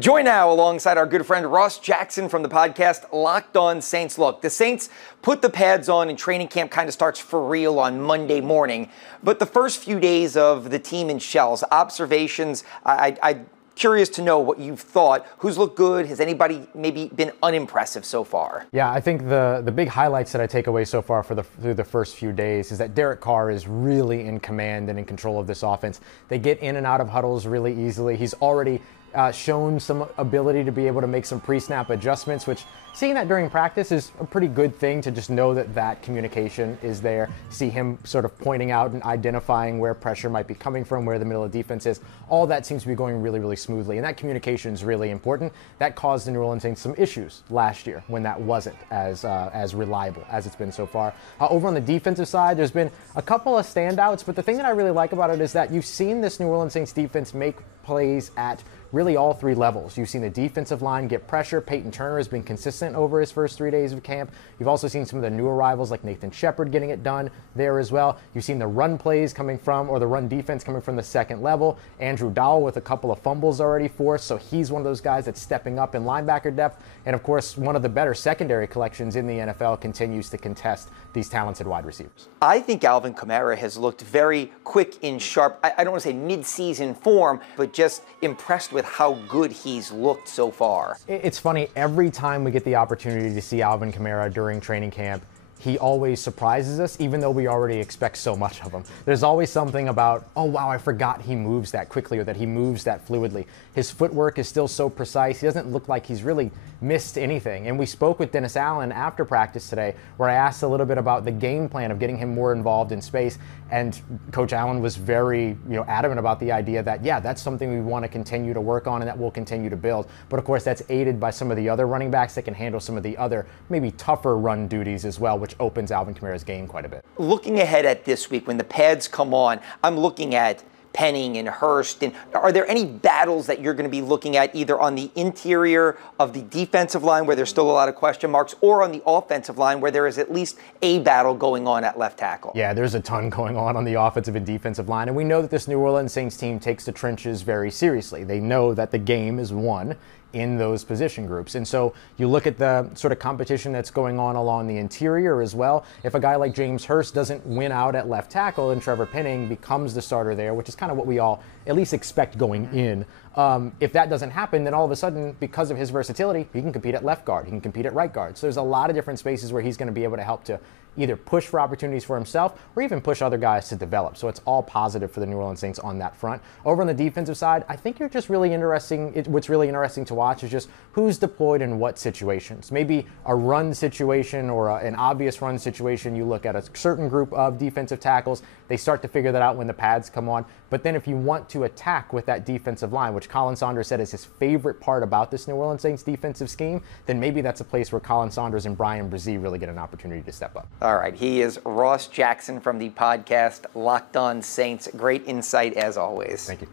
Join now alongside our good friend Ross Jackson from the podcast Locked On Saints. Look, the Saints put the pads on and training camp kind of starts for real on Monday morning. But the first few days of the team in shells, observations, I'm curious to know what you've thought. Who's looked good? Has anybody maybe been unimpressive so far? Yeah, I think the big highlights that I take away so far through the first few days is that Derek Carr is really in command and in control of this offense. They get in and out of huddles really easily. He's already shown some ability to be able to make some pre-snap adjustments, which seeing that during practice is a pretty good thing to just know that communication is there. See him sort of pointing out and identifying where pressure might be coming from, where the middle of defense is. All that seems to be going really, really smoothly, and that communication is really important. That caused the New Orleans Saints some issues last year when that wasn't as reliable as it's been so far. Over on the defensive side, there's been a couple of standouts, but the thing that I really like about it is that you've seen this New Orleans Saints defense make plays at really all three levels. You've seen the defensive line get pressure. Peyton Turner has been consistent over his first 3 days of camp. You've also seen some of the new arrivals like Nathan Shepard getting it done there as well. You've seen the run plays coming from, or the run defense coming from the second level. Andrew Dowell with a couple of fumbles already forced, so he's one of those guys that's stepping up in linebacker depth. And of course, one of the better secondary collections in the NFL continues to contest these talented wide receivers. I think Alvin Kamara has looked very quick and sharp. I don't want to say mid-season form, but just impressed with how good he's looked so far. It's funny, every time we get the opportunity to see Alvin Kamara during training camp, he always surprises us, even though we already expect so much of him. There's always something about, oh wow, I forgot he moves that quickly or that he moves that fluidly. His footwork is still so precise. He doesn't look like he's really missed anything. And we spoke with Dennis Allen after practice today, where I asked a little bit about the game plan of getting him more involved in space. And Coach Allen was very adamant about the idea that, yeah, that's something we want to continue to work on and that we'll continue to build. But of course, that's aided by some of the other running backs that can handle some of the other, maybe tougher run duties as well, which opens Alvin Kamara's game quite a bit. Looking ahead at this week, when the pads come on, I'm looking at Penning and Hurst. And are there any battles that you're going to be looking at either on the interior of the defensive line where there's still a lot of question marks, or on the offensive line where there is at least a battle going on at left tackle? Yeah, there's a ton going on the offensive and defensive line. And we know that this New Orleans Saints team takes the trenches very seriously. They know that the game is won in those position groups. And so you look at the sort of competition that's going on along the interior as well. If a guy like James Hurst doesn't win out at left tackle and Trevor Penning becomes the starter there, which is kind of what we all at least expect going in, if that doesn't happen, then all of a sudden, because of his versatility, he can compete at left guard, he can compete at right guard. So there's a lot of different spaces where he's going to be able to help to either push for opportunities for himself or even push other guys to develop. So it's all positive for the New Orleans Saints on that front. Over on the defensive side, I think you're just really interesting. What's really interesting to watch is just who's deployed in what situations. Maybe a run situation or an obvious run situation, you look at a certain group of defensive tackles, they start to figure that out when the pads come on. But then if you want to attack with that defensive line, which Colin Saunders said is his favorite part about this New Orleans Saints defensive scheme, then maybe that's a place where Colin Saunders and Brian Brzee really get an opportunity to step up. All right, he is Ross Jackson from the podcast Locked On Saints. Great insight as always. Thank you.